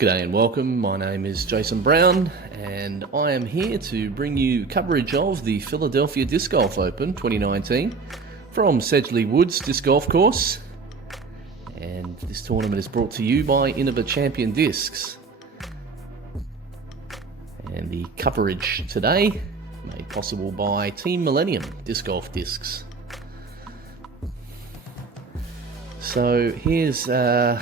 G'day and welcome. My name is Jason Brown and I am here to bring you coverage of the Philadelphia Disc Golf Open 2019 from Sedgley Woods Disc Golf Course. And this tournament is brought to you by Innova Champion Discs. And the coverage today made possible by Team Millennium Disc Golf Discs. So here's our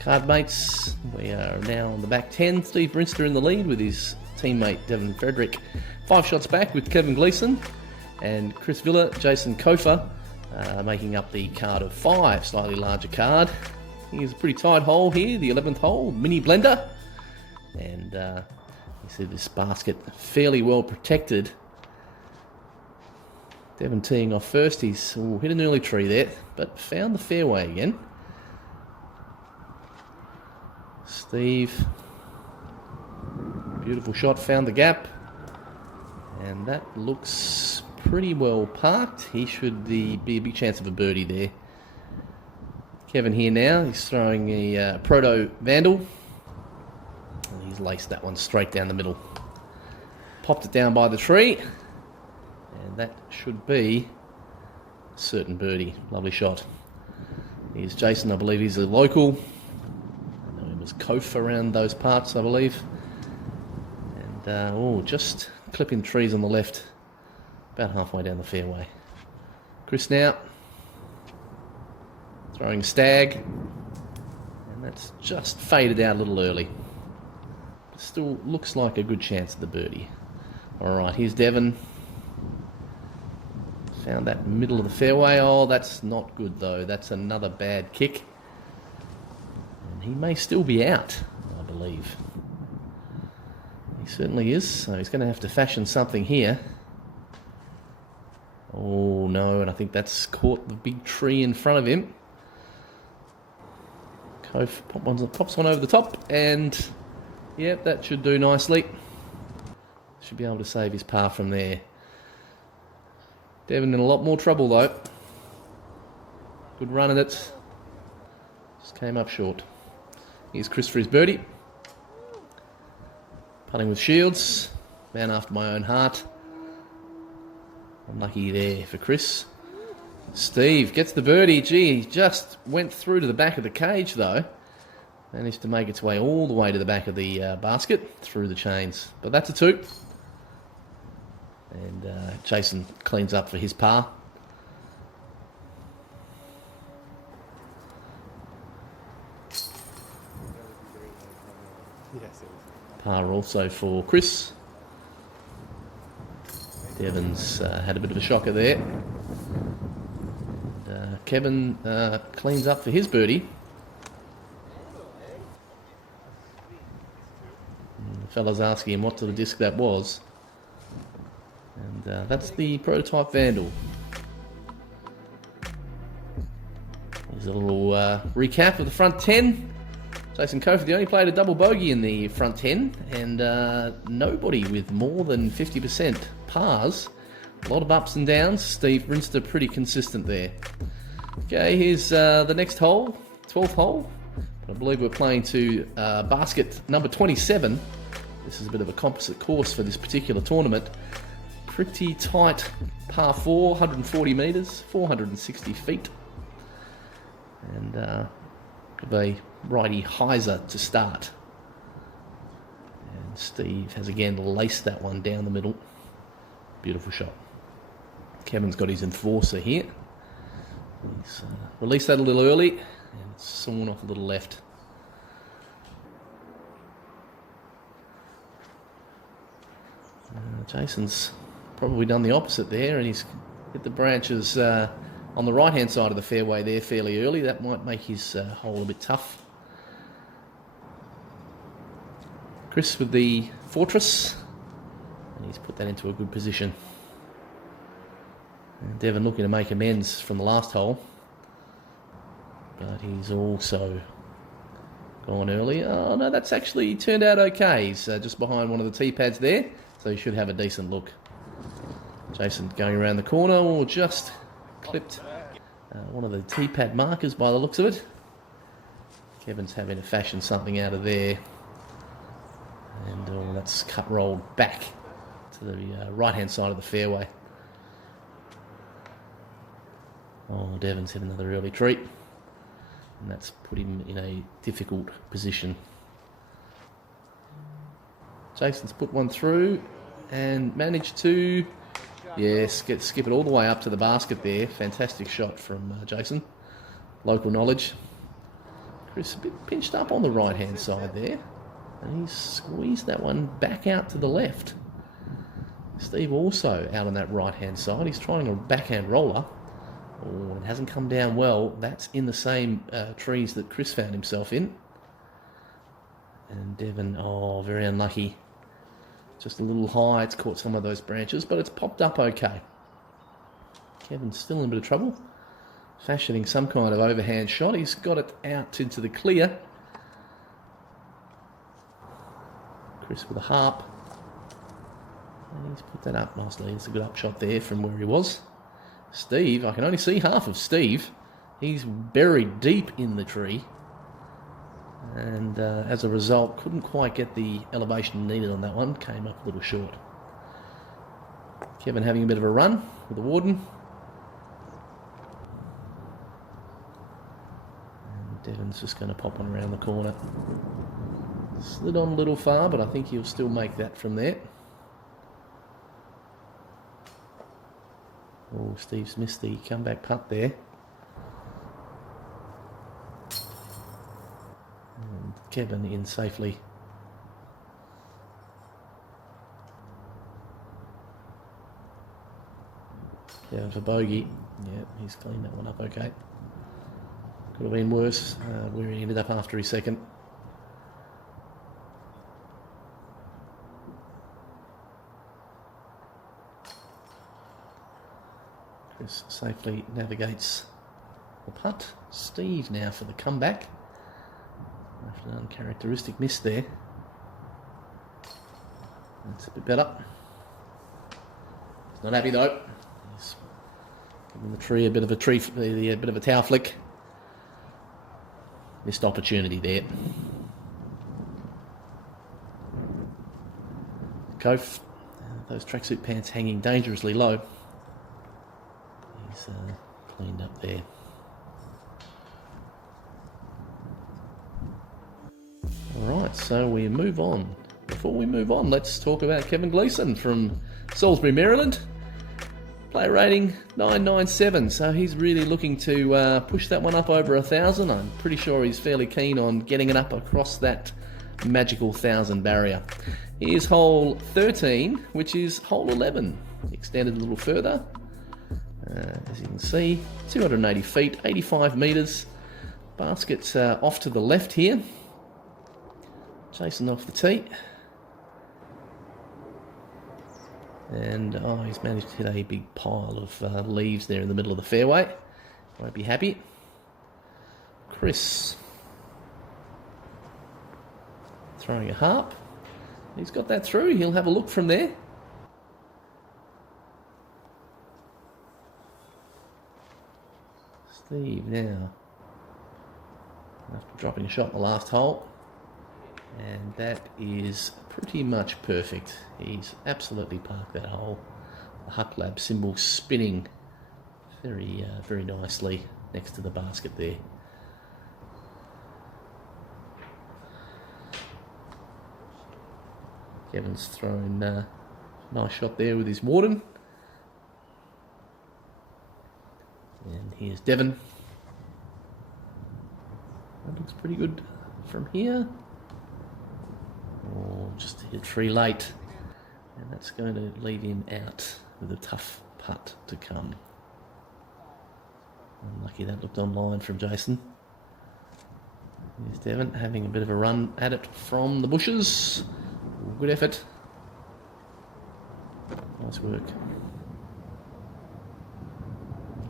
card mates. We are now on the back 10. Steve Brinster in the lead with his teammate Devin Frederick 5 shots back with Kevin Gleeson, and Chris Villa, Jason Kofer making up the card of 5, slightly larger card. Here's a pretty tight hole here, the 11th hole, mini blender, and you see this basket fairly well protected. Devin teeing off first. He's hit an early tree there, but found the fairway again. Steve, beautiful shot, found the gap, and that looks pretty well parked. He should be a big chance of a birdie there. Kevin here now, he's throwing a Proto Vandal, and he's laced that one straight down the middle. Popped it down by the tree, and that should be a certain birdie. Lovely shot. Here's Jason, I believe he's a local. Was Kof around those parts, I believe, and just clipping trees on the left, about halfway down the fairway. Chris now throwing a stag, and that's just faded out a little early. Still looks like a good chance of the birdie. All right, here's Devin. Found that middle of the fairway. Oh, that's not good though. That's another bad kick. He may still be out, I believe. He certainly is, so he's going to have to fashion something here. Oh no, and I think that's caught the big tree in front of him. Kof pops one over the top, and yep, that should do nicely. Should be able to save his par from there. Devin in a lot more trouble though. Good run at it. Just came up short. Here's Chris for his birdie. Putting with shields. Man after my own heart. Unlucky there for Chris. Steve gets the birdie. Gee, he just went through to the back of the cage though. Managed to make its way all the way to the back of the basket through the chains. But that's a 2. And Jason cleans up for his par. Par also for Chris. Devin's had a bit of a shocker there. And, Kevin cleans up for his birdie. And the fella's asking him what sort of disc that was. And that's the Prototype Vandal. Here's a little recap of the front 10. Jason Kofer, the only player to double bogey in the front 10, and nobody with more than 50% pars. A lot of ups and downs. Steve Brinster pretty consistent there. Okay, here's the next hole, 12th hole. I believe we're playing to basket number 27. This is a bit of a composite course for this particular tournament. Pretty tight par 4, 140 metres, 460 feet. And a righty hyzer to start. And Steve has again laced that one down the middle. Beautiful shot. Kevin's got his enforcer here. He's released that a little early and it's sawn off a little left. Jason's probably done the opposite there, and he's hit the branches on the right hand side of the fairway there fairly early. That might make his hole a bit tough. Chris with the Fortress, and he's put that into a good position. And Devin looking to make amends from the last hole, but he's also gone early. Oh no, that's actually turned out okay. He's just behind one of the tee pads there, so he should have a decent look. Jason going around the corner, or just clipped one of the tee pad markers by the looks of it. Kevin's having to fashion something out of there. And that's cut rolled back to the right-hand side of the fairway. Oh, Devon's hit another early treat. And that's put him in a difficult position. Jason's put one through and managed to, skip it all the way up to the basket there. Fantastic shot from Jason. Local knowledge. Chris a bit pinched up on the right-hand side there. And he's squeezed that one back out to the left. Steve also out on that right-hand side. He's trying a backhand roller. Oh, it hasn't come down well. That's in the same trees that Chris found himself in. And Devon, very unlucky. Just a little high. It's caught some of those branches, but it's popped up okay. Kevin's still in a bit of trouble. Fashioning some kind of overhand shot. He's got it out into the clear. Chris with a harp. And he's put that up nicely. It's a good upshot there from where he was. Steve, I can only see half of Steve. He's buried deep in the tree. And as a result, couldn't quite get the elevation needed on that one. Came up a little short. Kevin having a bit of a run with the Warden. And Devon's just going to pop one around the corner. Slid on a little far, but I think he'll still make that from there. Oh, Steve's missed the comeback putt there. And Kevin in safely. Down for bogey. Yeah, he's cleaned that one up okay. Could have been worse where he ended up after his second. Chris safely navigates the putt. Steve now for the comeback. After an uncharacteristic miss there. That's a bit better. He's not happy though. He's giving the tree a bit of a towel flick. Missed opportunity there. Kof, those tracksuit pants hanging dangerously low. He's cleaned up there. Alright, so we move on. Before we move on, let's talk about Kevin Gleeson from Salisbury, Maryland. Player rating 997, so he's really looking to push that one up over 1,000. I'm pretty sure he's fairly keen on getting it up across that magical 1,000 barrier. Here's hole 13, which is hole 11. Extended a little further. As you can see, 280 feet, 85 metres. Basket's off to the left here. Jason off the tee. And he's managed to hit a big pile of leaves there in the middle of the fairway. Won't be happy. Chris throwing a harp. He's got that through. He'll have a look from there. Steve now after dropping a shot in the last hole. And that is pretty much perfect. He's absolutely parked that hole. The Huck Lab symbol spinning very, very nicely next to the basket there. Kevin's thrown a nice shot there with his Warden. And here's Devon. That looks pretty good from here. Oh, just hit tree late. And that's going to leave him out with a tough putt to come. Unlucky that looked online from Jason. Here's Devon having a bit of a run at it from the bushes. Good effort. Nice work.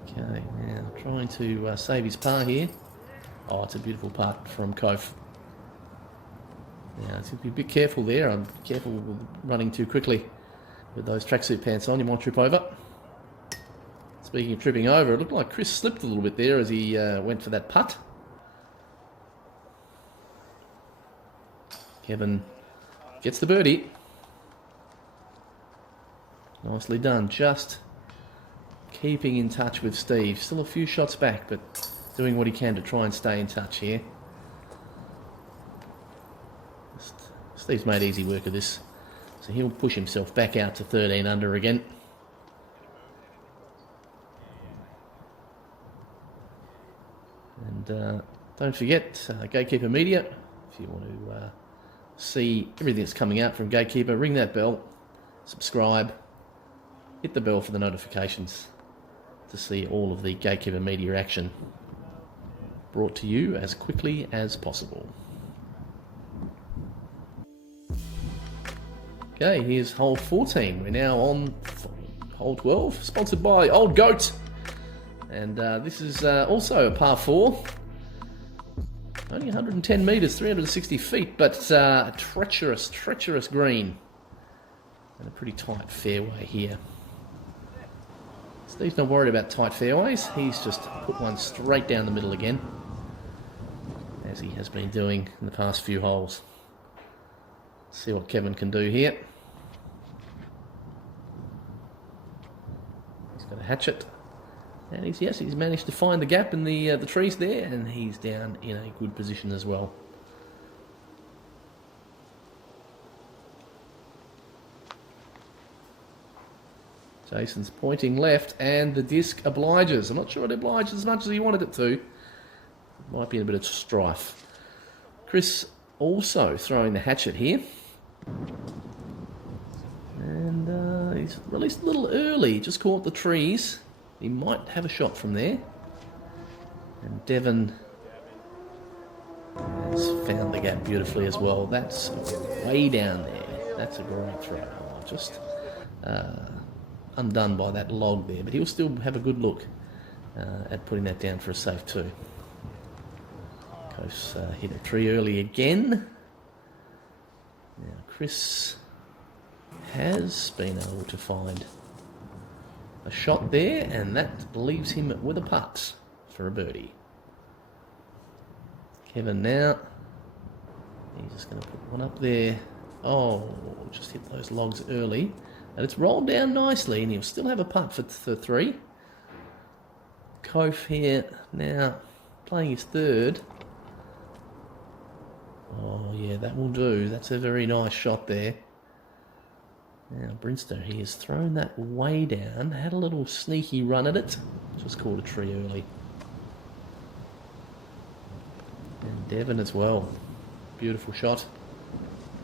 Okay, now trying to save his par here. Oh, it's a beautiful putt from Kof. Now, be a bit careful there. I'm careful with running too quickly with those tracksuit pants on. You might trip over. Speaking of tripping over, it looked like Chris slipped a little bit there as he went for that putt. Kevin gets the birdie. Nicely done. Just keeping in touch with Steve. Still a few shots back, but doing what he can to try and stay in touch here. Steve's made easy work of this. So he'll push himself back out to 13 under again. And don't forget, Gatekeeper Media, if you want to see everything that's coming out from Gatekeeper, ring that bell, subscribe, hit the bell for the notifications to see all of the Gatekeeper Media action brought to you as quickly as possible. Okay, here's hole 14. We're now on hole 12, sponsored by Old Goat. And this is also a par 4. Only 110 metres, 360 feet, but treacherous green. And a pretty tight fairway here. Steve's not worried about tight fairways. He's just put one straight down the middle again, as he has been doing in the past few holes. Let's see what Kevin can do here. He's got a hatchet. And he's managed to find the gap in the trees there, and he's down in a good position as well. Jason's pointing left, and the disc obliges. I'm not sure it obliges as much as he wanted it to. Might be in a bit of strife. Chris also throwing the hatchet here. And he's released a little early, just caught the trees. He might have a shot from there. And Devon has found the gap beautifully as well. That's way down there. That's a great throw. Just undone by that log there. But he'll still have a good look at putting that down for a safe 2. Coast hit a tree early again. Now Chris has been able to find a shot there, and that leaves him with a putt for a birdie. Kevin now, he's just going to put one up there. Oh, just hit those logs early. And it's rolled down nicely, and he'll still have a putt for 3. Kof here now playing his 3rd. Oh yeah, that will do. That's a very nice shot there. Now Brinster, he has thrown that way down, had a little sneaky run at it, just caught a tree early. And Devon as well. Beautiful shot.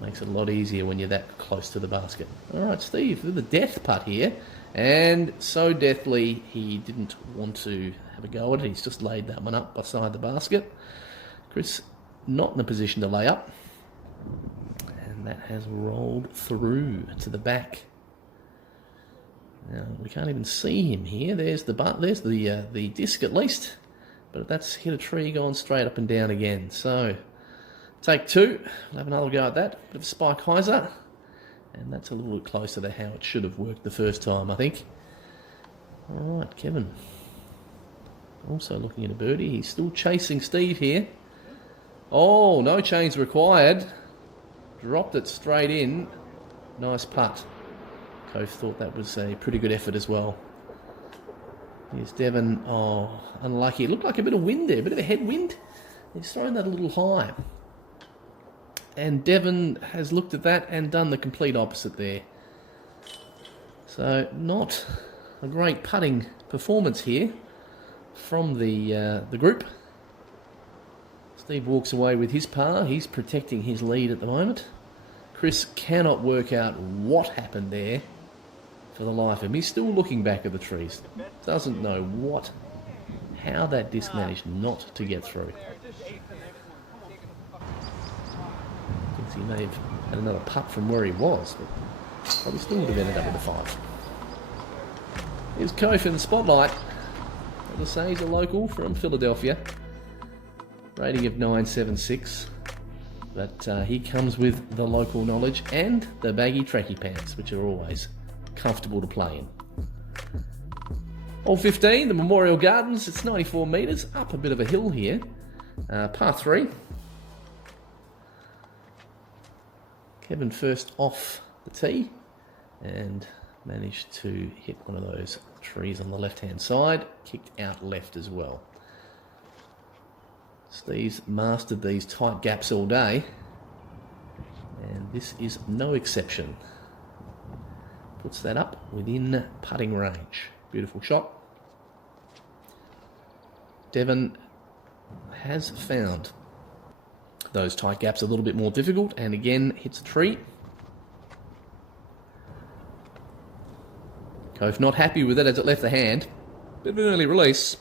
Makes it a lot easier when you're that close to the basket. Alright, Steve with the death putt here. And so deathly, he didn't want to have a go at it. He's just laid that one up beside the basket. Chris not in a position to lay up. And that has rolled through to the back. Now we can't even see him here. There's the disc at least, but that's hit a tree, gone straight up and down again. So take 2. We'll have another go at that. Bit of a spike hyzer, and that's a little bit closer to how it should have worked the first time, I think. All right, Kevin. Also looking at a birdie. He's still chasing Steve here. Oh, no change required. Dropped it straight in. Nice putt. Kof thought that was a pretty good effort as well. Here's Devon. Oh, unlucky. It looked like a bit of wind there, a bit of a headwind. He's thrown that a little high. And Devon has looked at that and done the complete opposite there. So not a great putting performance here from the group. Steve walks away with his par. He's protecting his lead at the moment. Chris cannot work out what happened there for the life of him. He's still looking back at the trees. Doesn't know how that disc managed not to get through. Thinks he may have had another putt from where he was, but probably still would have ended up with a 5. Here's Kof in the spotlight. As I say, he's a local from Philadelphia. Rating of 9.76, but he comes with the local knowledge and the baggy tracky pants, which are always comfortable to play in. Hole 15, the Memorial Gardens. It's 94 metres, up a bit of a hill here. Par 3. Kevin first off the tee and managed to hit one of those trees on the left-hand side, kicked out left as well. Steve's mastered these tight gaps all day, and this is no exception. Puts that up within putting range. Beautiful shot. Devon has found those tight gaps a little bit more difficult, and again hits a tree. Cove not happy with it as it left the hand. Bit of an early release.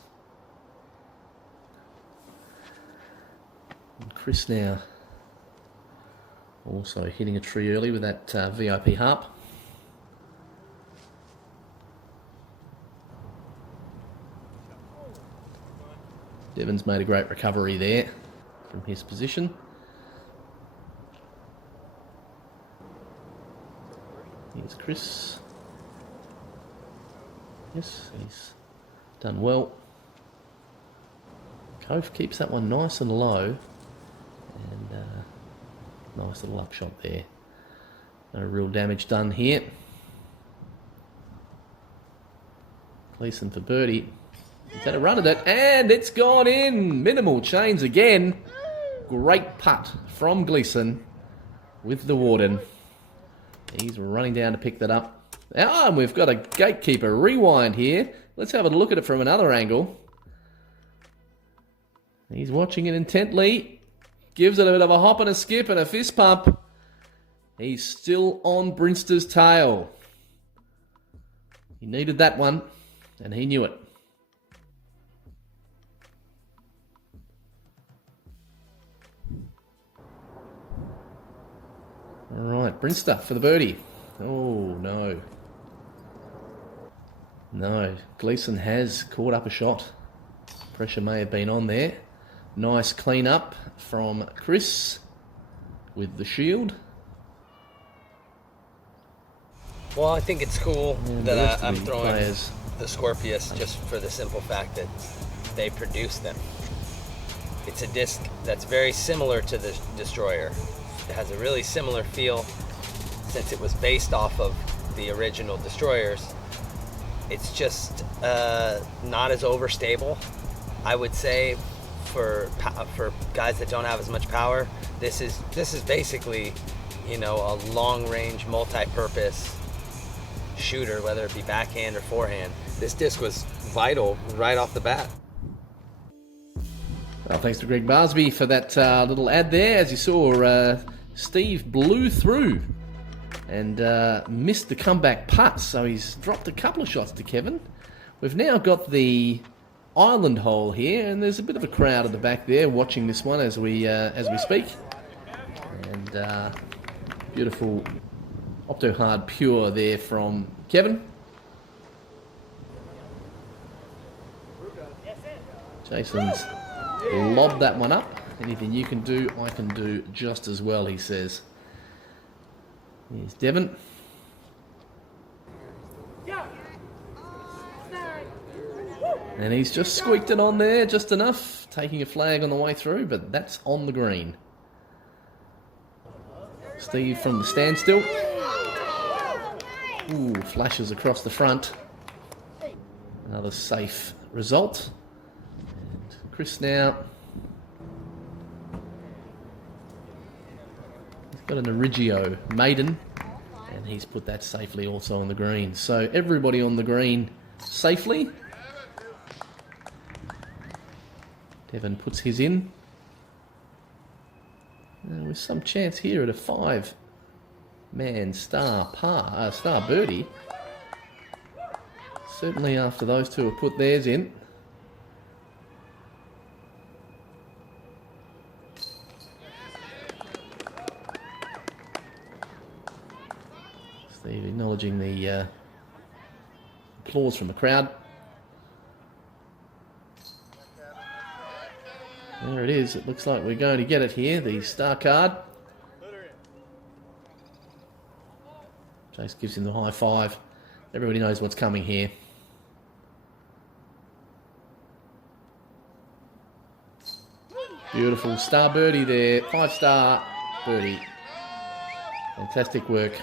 And Chris now also hitting a tree early with that VIP harp. Devon's made a great recovery there from his position. Here's Chris. Yes, he's done well. Cove keeps that one nice and low, and nice little upshot there. No real damage done here. Gleeson for birdie. He's had a run at it, and it's gone in. Minimal chains again. Great putt from Gleeson with the Warden. He's running down to pick that up. Ah, and we've got a Gatekeeper rewind here. Let's have a look at it from another angle. He's watching it intently. Gives it a bit of a hop and a skip and a fist pump. He's still on Brinster's tail. He needed that one, and he knew it. All right, Brinster for the birdie. Oh, no. No, Gleeson has caught up a shot. Pressure may have been on there. Nice clean up from Chris with the shield. Well, I think it's cool that I'm throwing players. the Scorpius just for the simple fact that they produce them. It's a disc that's very similar to the Destroyer. It has a really similar feel since it was based off of the original Destroyers. It's just not as overstable. I would say for guys that don't have as much power, this is basically, you know, a long-range, multi-purpose shooter, whether it be backhand or forehand. This disc was vital right off the bat. Well, thanks to Greg Barsby for that little ad there. As you saw, Steve blew through and missed the comeback putt, so he's dropped a couple of shots to Kevin. We've now got the island hole here, and there's a bit of a crowd at the back there watching this one as we speak. And beautiful Opto Hard Pure there from Kevin. Jason's lobbed that one up. Anything you can do, I can do just as well, he says. Here's Devon. And he's just squeaked it on there, just enough. Taking a flag on the way through, but that's on the green. Steve from the standstill. Ooh, flashes across the front. Another safe result. And Chris now. He's got an Origio maiden, and he's put that safely also on the green. So everybody on the green safely. Devon puts his in. With some chance here at a 5-man star birdie. Certainly after those two have put theirs in. Steve acknowledging the applause from the crowd. There it is. It looks like we're going to get it here. The star card. Chase gives him the high five. Everybody knows what's coming here. Beautiful star birdie there. 5-star birdie. Fantastic work.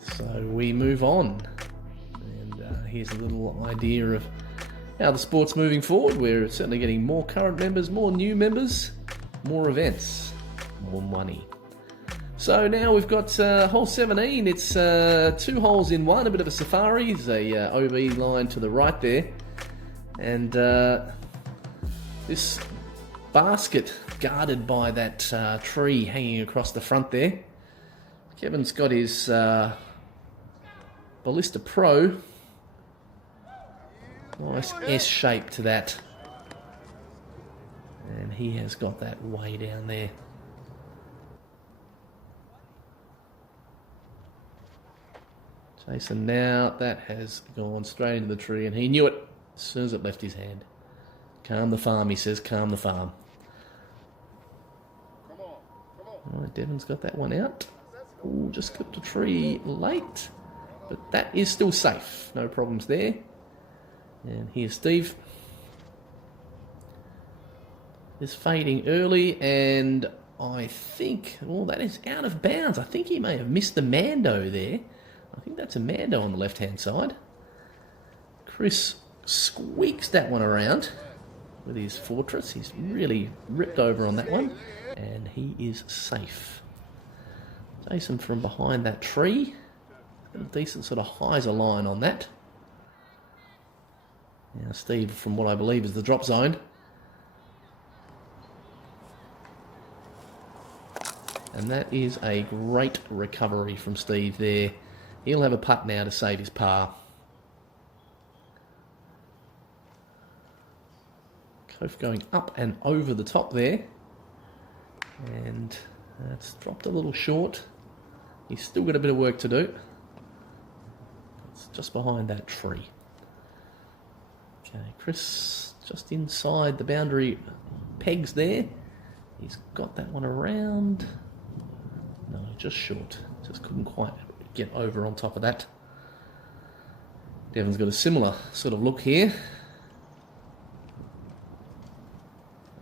So we move on. And here's a little idea of how the sport's moving forward. We're certainly getting more current members, more new members, more events, more money. So now we've got hole 17. It's 2 holes in one, a bit of a safari. There's a OB line to the right there. And this basket guarded by that tree hanging across the front there. Kevin's got his Ballista Pro. Nice S shape to that. And he has got that way down there. Jason, now that has gone straight into the tree, and he knew it as soon as it left his hand. Calm the farm, he says, calm the farm. All right, Devon's got that one out. Ooh, just clipped a tree late, but that is still safe. No problems there. And here's Steve. Is fading early, and I think, oh, that is out of bounds. I think he may have missed the Mando there. I think that's a Mando on the left-hand side. Chris squeaks that one around with his Fortress. He's really ripped over on that one, and he is safe. Jason from behind that tree. A decent sort of hyzer line on that. Now Steve from what I believe is the drop zone. And that is a great recovery from Steve there. He'll have a putt now to save his par. Kof going up and over the top there. And that's dropped a little short. He's still got a bit of work to do. It's just behind that tree. Okay, Chris just inside the boundary pegs there. He's got that one around. No, just short. Just couldn't quite get over on top of that. Devon's got a similar sort of look here.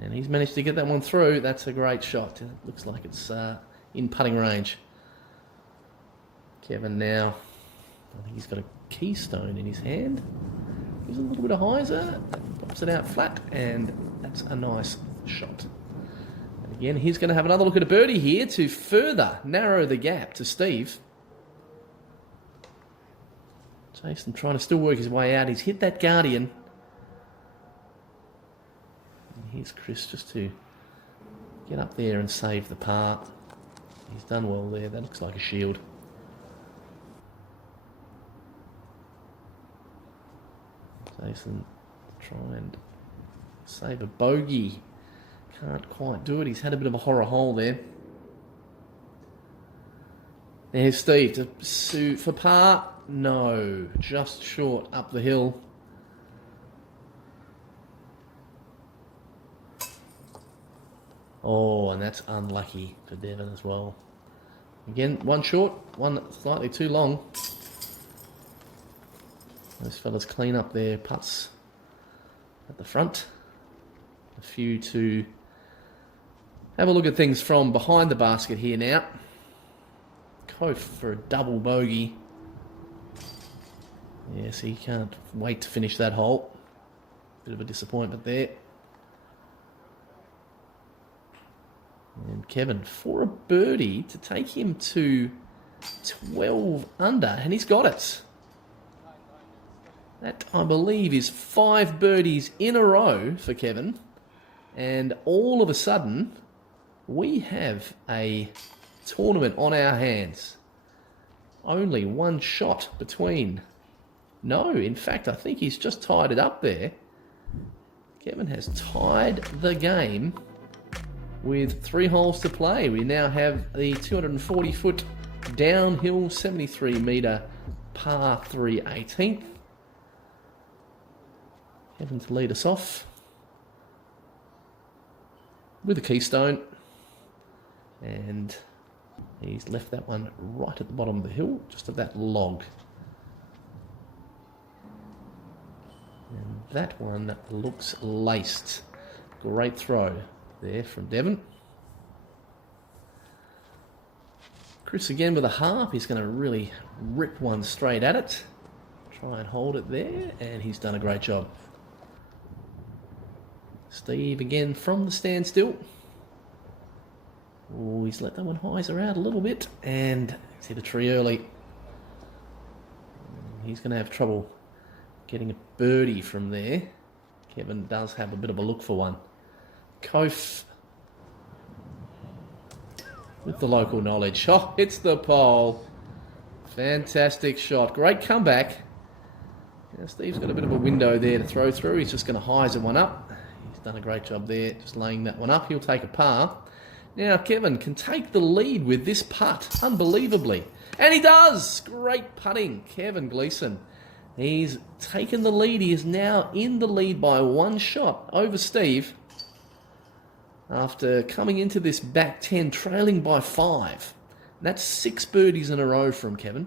And he's managed to get that one through. That's a great shot. It looks like it's in putting range. Kevin now, I think he's got a keystone in his hand. Gives a little bit of hyzer, pops it out flat, and that's a nice shot. And again, he's going to have another look at a birdie here to further narrow the gap to Steve. Jason trying to still work his way out. He's hit that Guardian. And here's Chris just to get up there and save the par. He's done well there. That looks like a shield. Jason try and save a bogey. Can't quite do it. He's had a bit of a horror hole there. There's Steve to sue for par. No, just short up the hill. Oh, and that's unlucky for Devon as well. Again, one short, one slightly too long. Those fellas clean up their putts at the front. A few to have a look at things from behind the basket here now. Kof for a double bogey. Yes, he can't wait to finish that hole. Bit of a disappointment there. And Kevin for a birdie to take him to 12 under, and he's got it. That, I believe, is 5 birdies in a row for Kevin. And all of a sudden, we have a tournament on our hands. Only one shot between. No, in fact, I think he's just tied it up there. Kevin has tied the game with 3 holes to play. We now have the 240-foot downhill 73-metre par 3 18th. Kevin to lead us off with a keystone, and he's left that one right at the bottom of the hill, just at that log. And that one looks laced. Great throw there from Devon. Chris again with a half. He's going to really rip one straight at it. Try and hold it there, and he's done a great job. Steve again from the standstill. Oh, he's let that one hyzer out a little bit, and he's hit a tree early. He's going to have trouble getting a birdie from there. Kevin does have a bit of a look for one. Kof with the local knowledge. Oh, hits the pole. Fantastic shot. Great comeback. Now Steve's got a bit of a window there to throw through. He's just going to hyzer one up. He's done a great job there, just laying that one up. He'll take a par. Now Kevin can take the lead with this putt, unbelievably. And he does! Great putting, Kevin Gleeson. He's taken the lead. He is now in the lead by one shot over Steve, after coming into this back 10 trailing by 5. And that's 6 birdies in a row from Kevin.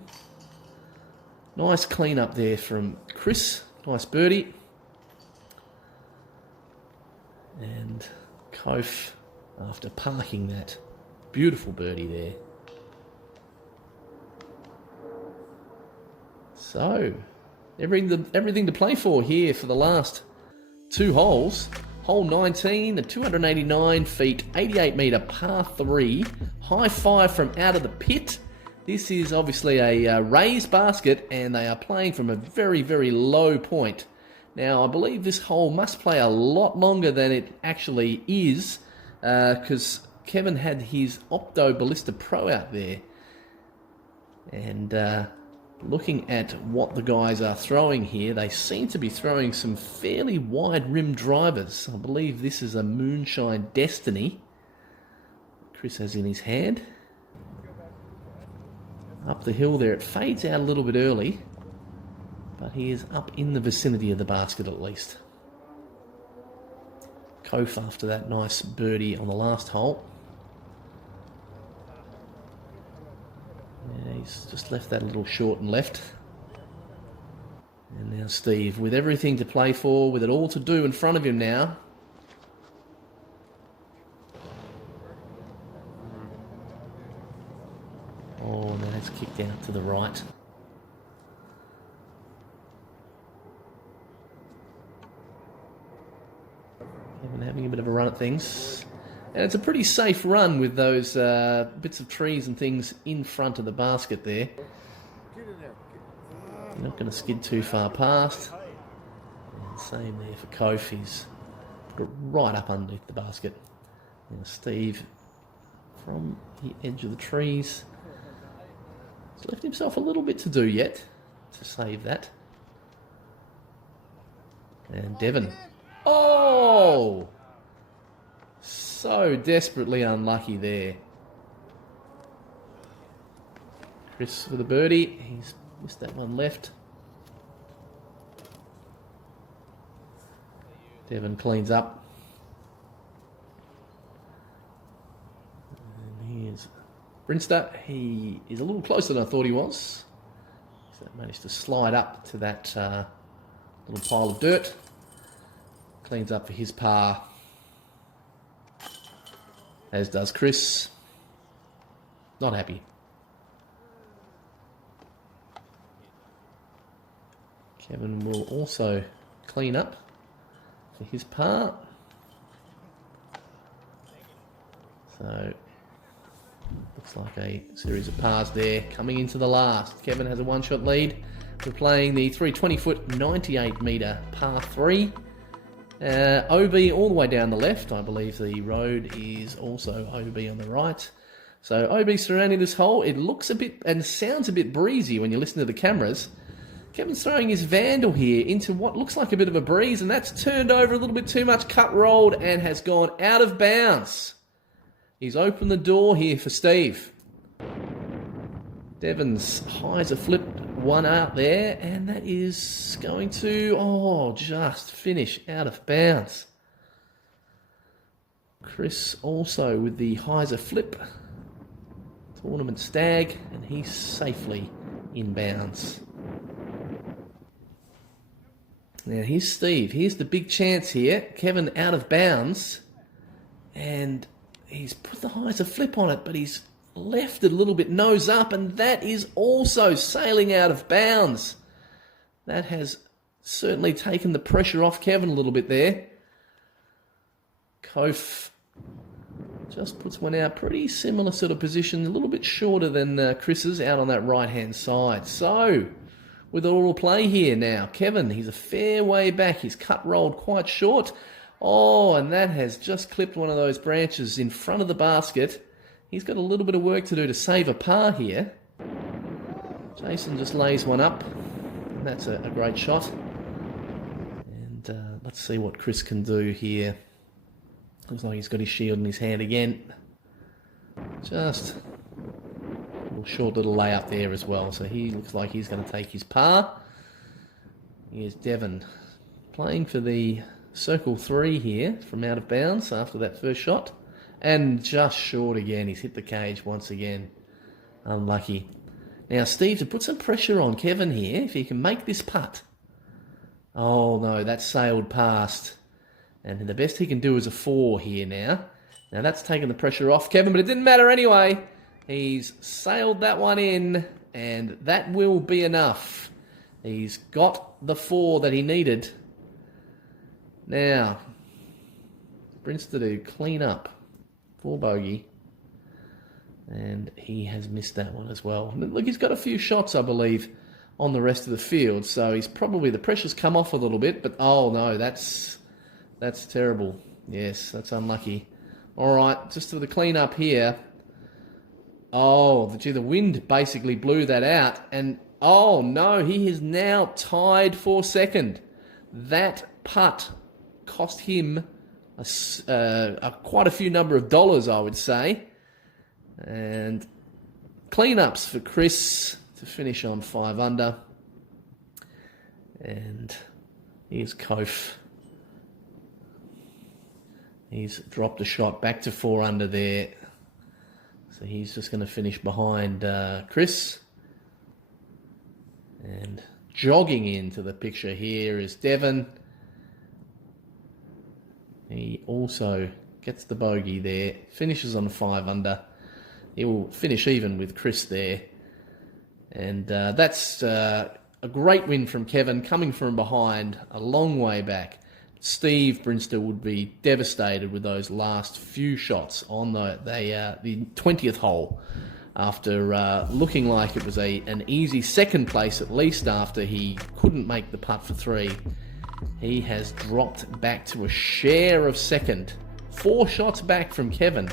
Nice clean up there from Chris. Nice birdie. And Kof, after parking that beautiful birdie there. So, everything to play for here for the last 2 holes. Hole 19, a 289 feet, 88 metre par 3, high 5 from out of the pit. This is obviously a raised basket, and they are playing from a very, very low point. Now, I believe this hole must play a lot longer than it actually is, because Kevin had his Opto Ballista Pro out there. And looking at what the guys are throwing here, they seem to be throwing some fairly wide rim drivers. I believe this is a Moonshine Destiny Chris has in his hand. Up the hill there, it fades out a little bit early, but he is up in the vicinity of the basket at least. Kof after that nice birdie on the last hole. Yeah, he's just left that a little short and left. And now Steve, with everything to play for, with it all to do in front of him now. Oh, now it's kicked out to the right. Kevin having a bit of a run at things. And it's a pretty safe run with those bits of trees and things in front of the basket there. You're not going to skid too far past. And same there for Kof. He's put it right up underneath the basket. Now Steve, from the edge of the trees, has left himself a little bit to do yet to save that. And Devon. Oh! So desperately unlucky there. Chris with a birdie. He's missed that one left. Devon cleans up. And here's Brinster. He is a little closer than I thought he was. So that managed to slide up to that little pile of dirt. Cleans up for his par. As does Chris. Not happy. Kevin will also clean up for his par. So, looks like a series of pars there coming into the last. Kevin has a one-shot lead. We're playing the 320-foot, 98-metre par 3. OB all the way down the left. I believe the road is also OB on the right. So OB surrounding this hole. It looks a bit and sounds a bit breezy when you listen to the cameras. Kevin's throwing his Vandal here into what looks like a bit of a breeze, and that's turned over a little bit too much, cut rolled, and has gone out of bounds. He's opened the door here for Steve. Devon's highs a flipped one out there, and that is going to, just finish out of bounds. Chris also with the hyzer flip. Tournament stag, and he's safely in bounds. Now here's Steve. Here's the big chance here. Kevin out of bounds, and he's put the hyzer flip on it, but he's left it a little bit nose up, and that is also sailing out of bounds. That has certainly taken the pressure off Kevin a little bit there. Kof just puts one out, pretty similar sort of position, a little bit shorter than Chris's, out on that right-hand side. So, with a little play here now, Kevin, he's a fair way back. He's cut rolled quite short. Oh, and that has just clipped one of those branches in front of the basket. He's got a little bit of work to do to save a par here. Jason just lays one up, and that's a great shot. And let's see what Chris can do here. Looks like he's got his shield in his hand again. Just a short little layup there as well. So he looks like he's going to take his par. Here's Devon playing for the circle 3 here from out of bounds after that first shot. And just short again. He's hit the cage once again. Unlucky. Now, Steve, to put some pressure on Kevin here, if he can make this putt. Oh, no, that sailed past. And the best he can do is a 4 here now. Now, that's taken the pressure off Kevin, but it didn't matter anyway. He's sailed that one in, and that will be enough. He's got the 4 that he needed. Now, Brinster to clean up. 4 bogey. And he has missed that one as well. Look, he's got a few shots, I believe, on the rest of the field. So he's probably, the pressure's come off a little bit. But, oh, no, that's terrible. Yes, that's unlucky. All right, just to the clean up here. Oh, gee, the wind basically blew that out. And, oh, no, he is now tied for second. That putt cost him quite a few number of dollars, I would say. And cleanups for Chris to finish on 5 under. And here's Kof. He's dropped a shot back to 4 under there. So he's just going to finish behind Chris. And jogging into the picture here is Devon. He also gets the bogey there, finishes on 5 under. He will finish even with Chris there. And that's a great win from Kevin, coming from behind a long way back. Steve Brinster would be devastated with those last few shots on the 20th hole, after looking like it was an easy second place, at least after he couldn't make the putt for 3. He has dropped back to a share of second. 4 shots back from Kevin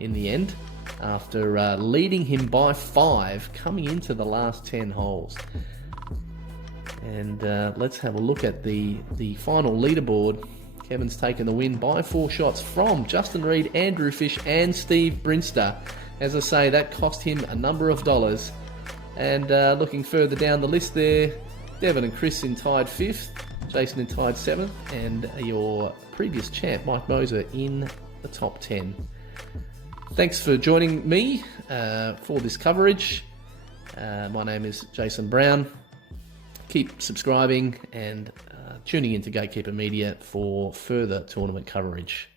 in the end, after leading him by 5 coming into the last 10 holes. And let's have a look at the final leaderboard. Kevin's taken the win by 4 shots from Justin Reed, Andrew Fish and Steve Brinster. As I say, that cost him a number of dollars. And looking further down the list there, Devon and Chris in tied 5th, Jason in tied 7th, and your previous champ, Mike Moser, in the top 10. Thanks for joining me for this coverage. My name is Jason Brown. Keep subscribing and tuning into Gatekeeper Media for further tournament coverage.